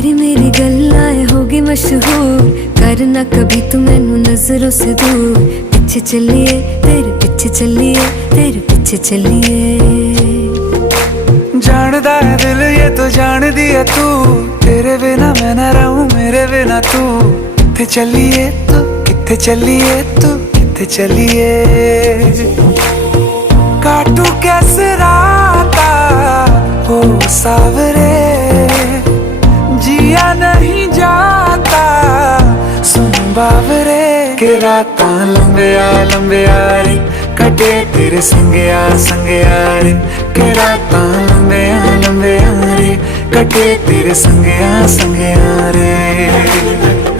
तेरी मेरी गल्लाएं होगी मशहूर, करना कभी तू मैनू नजरों से दूर। पीछे चलिए तेरे पीछे चलिए, तेरे पीछे चलिए। जानदा है दिल ये तो जान दिया तू, तेरे बिना मैं ना रहूं मेरे बिना तू। किथे चलिए तू, किथे चलिए तू, किथे चलिए। काटू कैसे राता हो सावरे, जिया नहीं जाता सुन बावरे। के राता लंबिया लंबिया रे, कटे तेरे संगया संगया रे। के राता लंबिया लंबिया रे, कटे तेरे संगया संगया रे।